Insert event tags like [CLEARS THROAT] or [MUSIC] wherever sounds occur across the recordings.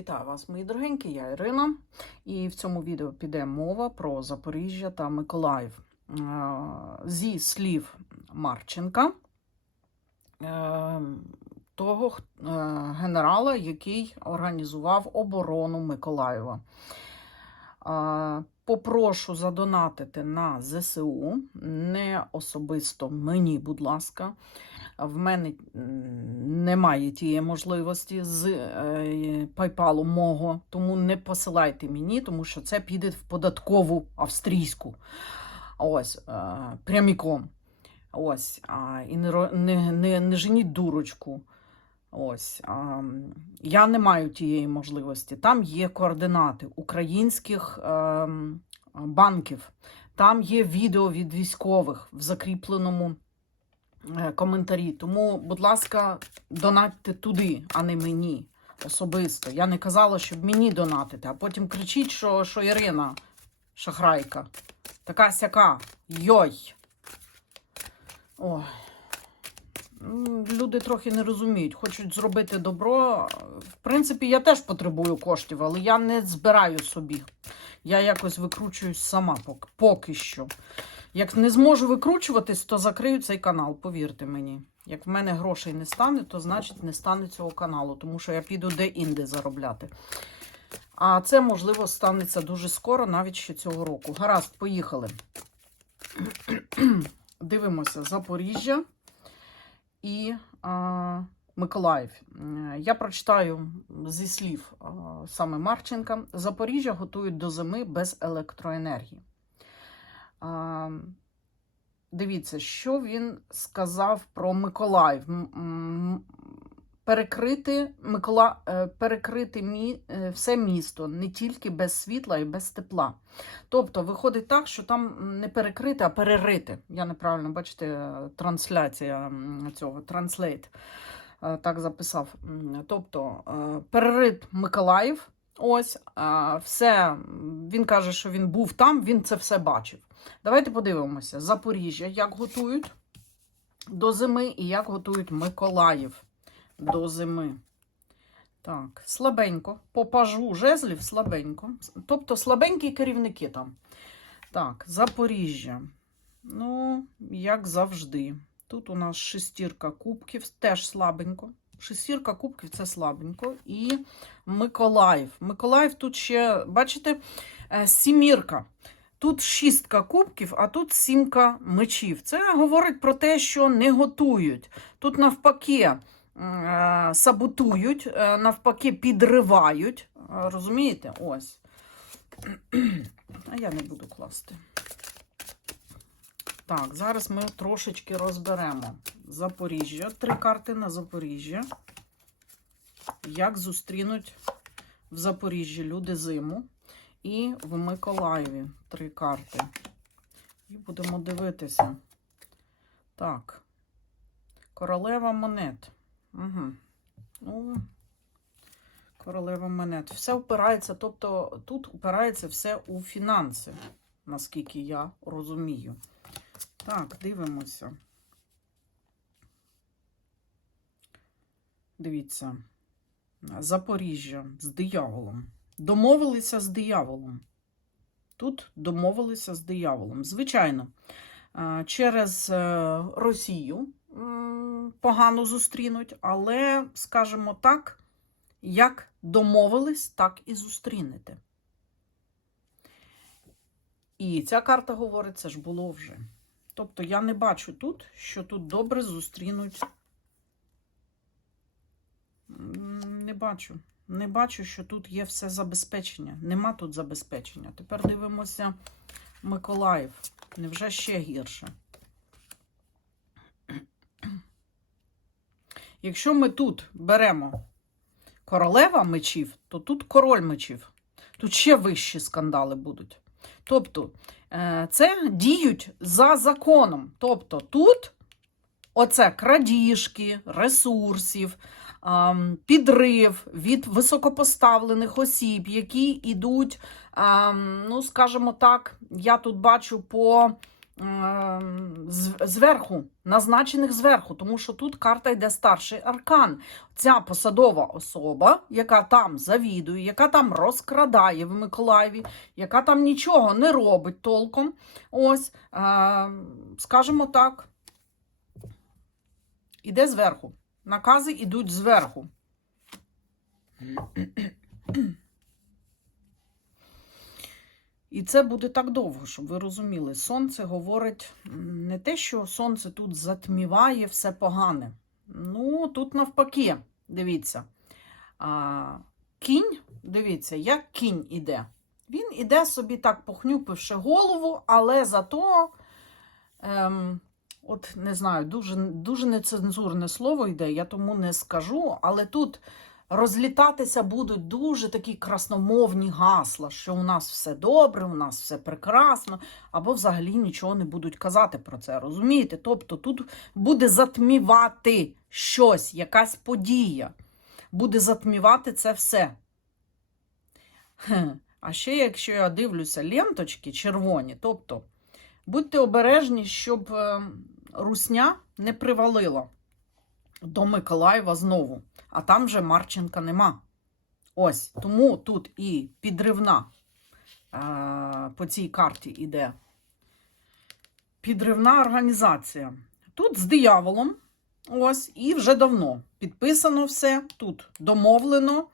Вітаю вас, мої дорогенькі, я Ірина. І в цьому відео піде мова про Запоріжжя та Миколаїв. Е, Зі слів Марченка, е, того е, генерала, який організував оборону Миколаєва. Попрошу задонатити на ЗСУ, не особисто мені, будь ласка. В мене немає тієї можливості з е, PayPal мого, тому не посилайте мені, тому що це піде в податкову австрійську. Ось, е, пряміком. Ось, а, і не, не, не, не женіть дурочку. Ось, а, я не маю тієї можливості. Там є координати українських ем, банків, там є відео від військових в закріпленому е, коментарі. Тому, будь ласка, донатьте туди, а не мені особисто. Я не казала, щоб мені донатити, а потім кричіть, що, що Ірина шахрайка. Така сяка. Йой. Ой. Люди трохи не розуміють, хочуть зробити добро. В принципі, я теж потребую коштів, але я не збираю собі. Я якось викручуюсь сама поки, поки що. Як не зможу викручуватись, то закрию цей канал, повірте мені. Як в мене грошей не стане, то значить не стане цього каналу, тому що я піду де-інде заробляти. А це, можливо, станеться дуже скоро, навіть ще цього року. Гаразд, поїхали. [CLEARS THROAT] Дивимося Запоріжжя і а, Миколаїв. Я прочитаю зі слів а, саме Марченка: Запоріжжя готують до зими без електроенергії. Дивіться, що він сказав про Миколаїв. Перекрити, Микола... е, перекрити мі... е, все місто не тільки без світла і без тепла. Тобто виходить так, що там не перекрити, а перерити. Я неправильно бачите, трансляція цього транслейт е, так записав. Тобто перерит Миколаїв. Ось все. Він каже, що він був там, він це все бачив. Давайте подивимося: Запоріжжя, як готують до зими і як готують Миколаїв до зими. Так, слабенько. По пажу жезлів слабенько. Тобто слабенькі керівники там. Так, Запоріжжя. Ну, як завжди. Тут у нас шестірка кубків, теж слабенько. Шестірка кубків це слабенько. І Миколаїв. Миколаїв тут ще, бачите, е, сімірка. Тут шістка кубків, а тут сімка мечів. Це говорить про те, що не готують. Тут навпаки е, саботують, е, навпаки, підривають. Розумієте? Ось. А я не буду класти. Так, зараз ми трошечки розберемо Запоріжжя. Три карти на Запоріжжя. Як зустрінуть в Запоріжжі люди зиму. І в Миколаєві три карти. І будемо дивитися. Так. Королева монет. Угу. Ну, королева монет. Все впирається, тобто тут впирається все у фінанси, наскільки я розумію. Так, дивимося. Дивіться. Запоріжжя з дияволом. Домовилися з дияволом. Тут домовилися з дияволом. Звичайно, е, через е, Росію погано зустрінуть, але, скажімо так, як домовились, так і зустрінете. І ця карта говорить, це ж було вже. Тобто я не бачу тут, що тут добре зустрінуть. М, Не бачу. Не бачу, що тут є все забезпечення. Нема тут забезпечення. Тепер дивимося Миколаїв. Невже ще гірше? [CLEARS THROAT] Якщо ми тут беремо королева мечів, то тут король мечів. Тут ще вищі скандали будуть. Тобто, е, це діють за законом. Тобто, тут оце крадіжки, ресурсів, підрив від високопоставлених осіб, які йдуть, ну, скажімо так, я тут бачу по зверху, назначених зверху, тому що тут карта йде старший аркан. Ця посадова особа, яка там завідує, яка там розкрадає в Миколаєві, яка там нічого не робить толком. Ось, скажімо так, іде зверху. Накази йдуть зверху. І це буде так довго, щоб ви розуміли. Сонце говорить не те, що сонце тут затміває все погане. Ну, тут навпаки, дивіться. А, кінь, дивіться, як кінь іде. Він іде собі так похнюпивши голову, але зато, ем, от не знаю, дуже, дуже нецензурне слово йде, я тому не скажу, але тут розлітатися будуть дуже такі красномовні гасла, що у нас все добре, у нас все прекрасно, або взагалі нічого не будуть казати про це. Розумієте? Тобто тут буде затмівати щось, якась подія. Буде затмівати це все. А ще, якщо я дивлюся ленточки червоні, тобто будьте обережні, щоб е, русня не привалила до Миколаєва знову. А там же Марченка нема. Ось, тому тут і підривна е, по цій карті іде. Підривна організація. Тут з дияволом. Ось, і вже давно підписано все. Тут домовлено.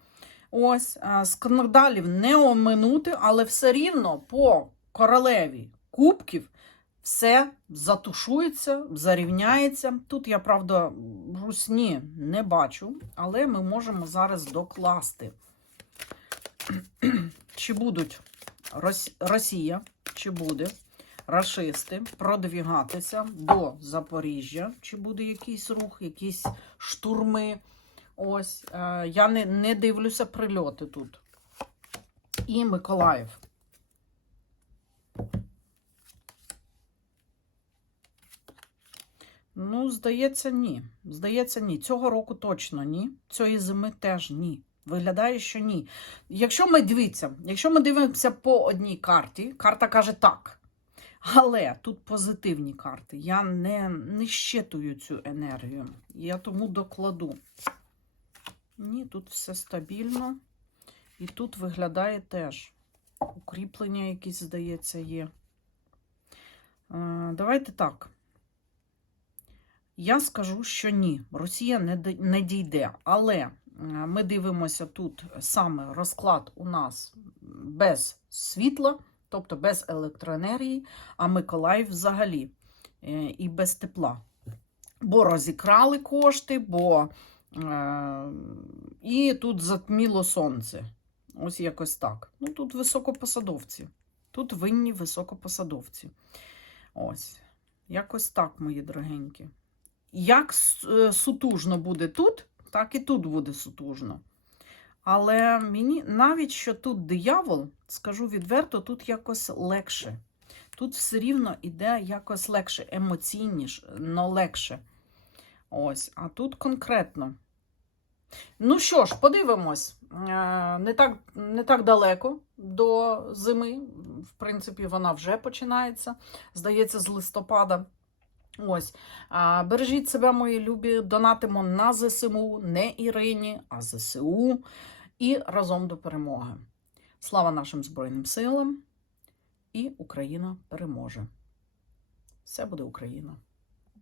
Ось, е, скандалів не оминути, але все рівно по королеві кубків все затушується, зарівняється. Тут я, правда, русні не бачу, але ми можемо зараз докласти. [CLEARS THROAT] Чи будуть Росія, чи буде рашисти продвігатися до Запоріжжя, чи буде якийсь рух, якісь штурми. Ось, е, я не, не дивлюся прильоти тут. І Миколаїв. Ну, здається, ні. Здається, ні. Цього року точно ні. Цієї зими теж ні. Виглядає, що ні. Якщо ми дивіться, якщо ми дивимося по одній карті, карта каже так. Але тут позитивні карти. Я не, не щитую цю енергію. Я тому докладу. Ні, тут все стабільно. І тут виглядає теж. Укріплення якісь, здається, є. Е, Давайте так. Я скажу, що ні, Росія не, дійде. Але е, ми дивимося тут саме розклад у нас без світла, тобто без електроенергії, а Миколаїв взагалі е, і без тепла. Бо розікрали кошти, бо е, і тут затміло сонце. Ось якось так. Ну тут високопосадовці. Тут винні високопосадовці. Ось. Якось так, мої дорогенькі. Як е, сутужно буде тут, так і тут буде сутужно. Але мені навіть що тут диявол, скажу відверто, тут якось легше. Тут все рівно іде якось легше, емоційніше, но легше. Ось, а тут конкретно. Ну що ж, подивимось. Е, Не так, не так далеко до зими. В принципі, вона вже починається. Здається, з листопада. Ось. Бережіть себе, мої любі. Донатимо на ЗСУ, не Ірині, а ЗСУ. І разом до перемоги. Слава нашим Збройним силам! І Україна переможе. Все буде Україна!